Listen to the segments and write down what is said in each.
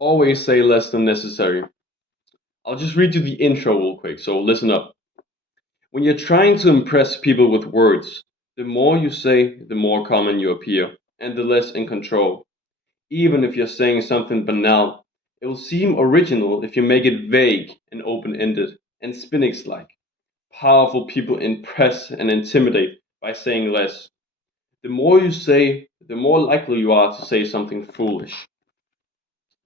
Always say less than necessary. I'll just read you the intro real quick, so listen up. When you're trying to impress people with words, the more you say, the more common you appear, and the less in control. Even if you're saying something banal, it will seem original if you make it vague and open ended and Spinix like. Powerful people impress and intimidate by saying less. The more you say, the more likely you are to say something foolish.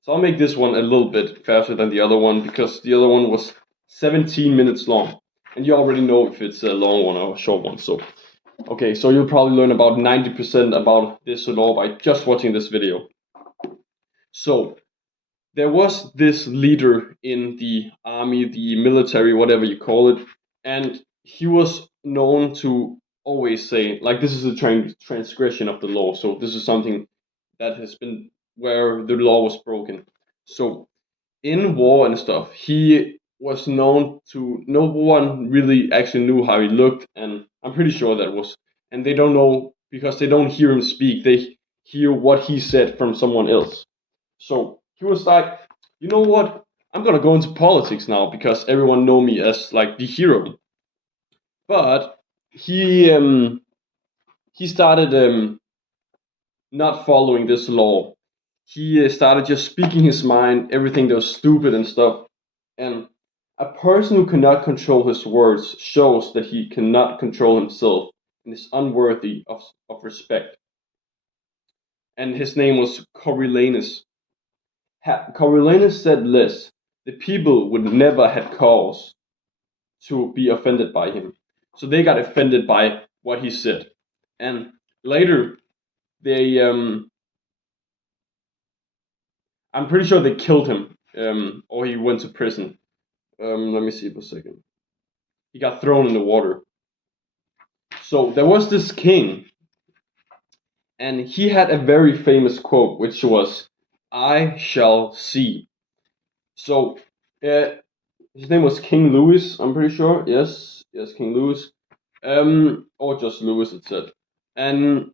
So I'll make this one a little bit faster than the other one because the other one was 17 minutes long. And you already know if it's a long one or a short one. So, okay, so you'll probably learn about 90% about this law by just watching this video. So, there was this leader in the army, the military, whatever you call it, and he was known to always say, like, this is a transgression of the law. So, this is something that has been where the law was broken. So, in war and stuff, he was known to no one really actually knew how he looked, and I'm pretty sure that was. And they don't know because they don't hear him speak. They hear what he said from someone else. So he was like, you know what? I'm gonna go into politics now because everyone know me as like the hero. But he started not following this law. He started just speaking his mind, everything that was stupid and stuff. And a person who cannot control his words shows that he cannot control himself and is unworthy of respect. And his name was Coriolanus. Coriolanus said less. The people would never had cause to be offended by him. So they got offended by what he said. And later, they, I'm pretty sure they killed him, or he went to prison. Let me see for a second. He got thrown in the water. So there was this king, and he had a very famous quote, which was, "I shall see." So his name was King Louis, I'm pretty sure. Yes, yes, King Louis. Or just Louis, it said. And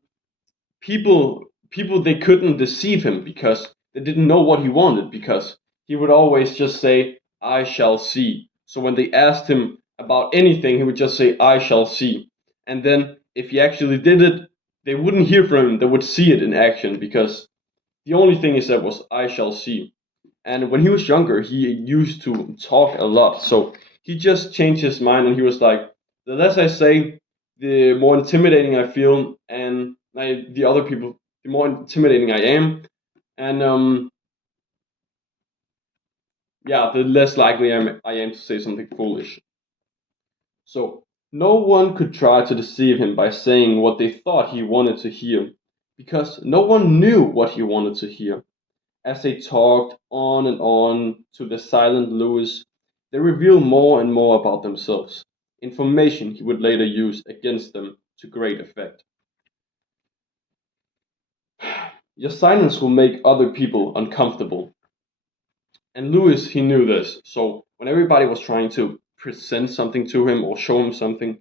people they couldn't deceive him because they didn't know what he wanted because he would always just say, "I shall see." So when they asked him about anything, he would just say, "I shall see." And then if he actually did it, they wouldn't hear from him. They would see it in action because the only thing he said was, "I shall see." And when he was younger, he used to talk a lot. So he just changed his mind and he was like, the less I say, the more intimidating I feel, and the other people, the more intimidating I am. And yeah, the less likely I am to say something foolish. So no one could try to deceive him by saying what they thought he wanted to hear, because no one knew what he wanted to hear. As they talked on and on to the silent Louis, they revealed more and more about themselves, information he would later use against them to great effect. Your silence will make other people uncomfortable. And Louis, he knew this, so when everybody was trying to present something to him or show him something,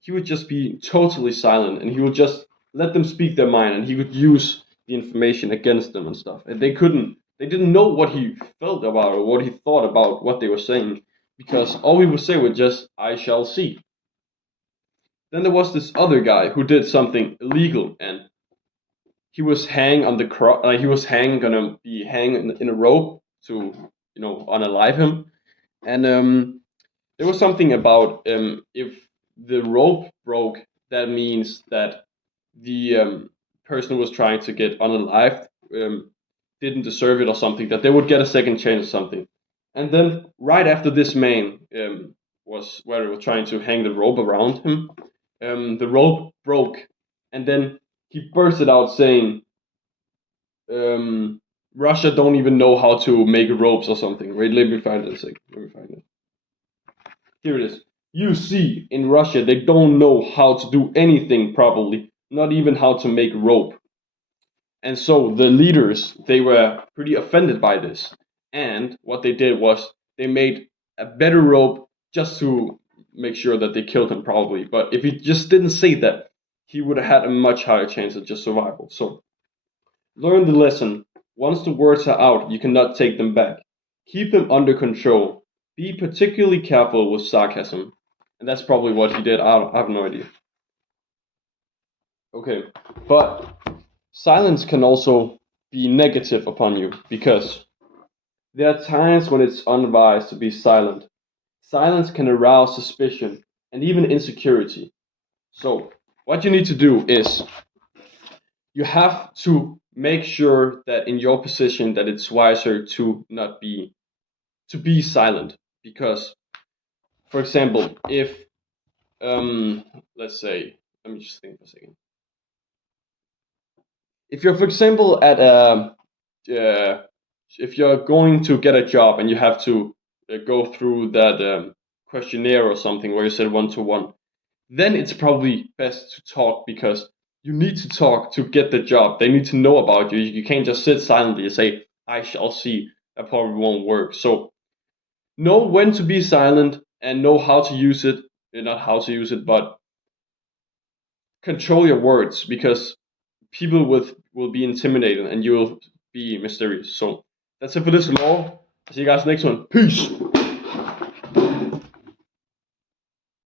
he would just be totally silent and he would just let them speak their mind and he would use the information against them and stuff. And they didn't know what he felt about or what he thought about what they were saying because all he would say was just, "I shall see." Then there was this other guy who did something illegal and he was he was gonna be hanged in a rope to, unalive him. And there was something about if the rope broke, that means that the person who was trying to get unalived didn't deserve it or something, that they would get a second chance or something. And then right after this man was where he was trying to hang the rope around him, the rope broke, and then he bursted out saying, "Russia don't even know how to make ropes or something." Wait, let me find it a second. Let me find it. Here it is. You see, in Russia, they don't know how to do anything properly, not even how to make rope. And so the leaders, they were pretty offended by this. And what they did was they made a better rope just to make sure that they killed him, probably. But if he just didn't say that, he would have had a much higher chance of just survival. So learn the lesson. Once the words are out, you cannot take them back. Keep them under control. Be particularly careful with sarcasm. And that's probably what he did. I have no idea. Okay, but silence can also be negative upon you because there are times when it's unwise to be silent. Silence can arouse suspicion and even insecurity. So, what you need to do is you have to make sure that in your position that it's wiser to not be silent because for example if let's say let me just think for a second. If you're for example at a if you're going to get a job and you have to go through that questionnaire or something where you said one to one, then it's probably best to talk because you need to talk to get the job. They need to know about you. You can't just sit silently and say, I shall see. That probably won't work. So know when to be silent and know how to use it. Not how to use it, but control your words because people will be intimidated and you will be mysterious. So that's it for this law. See you guys next one. Peace.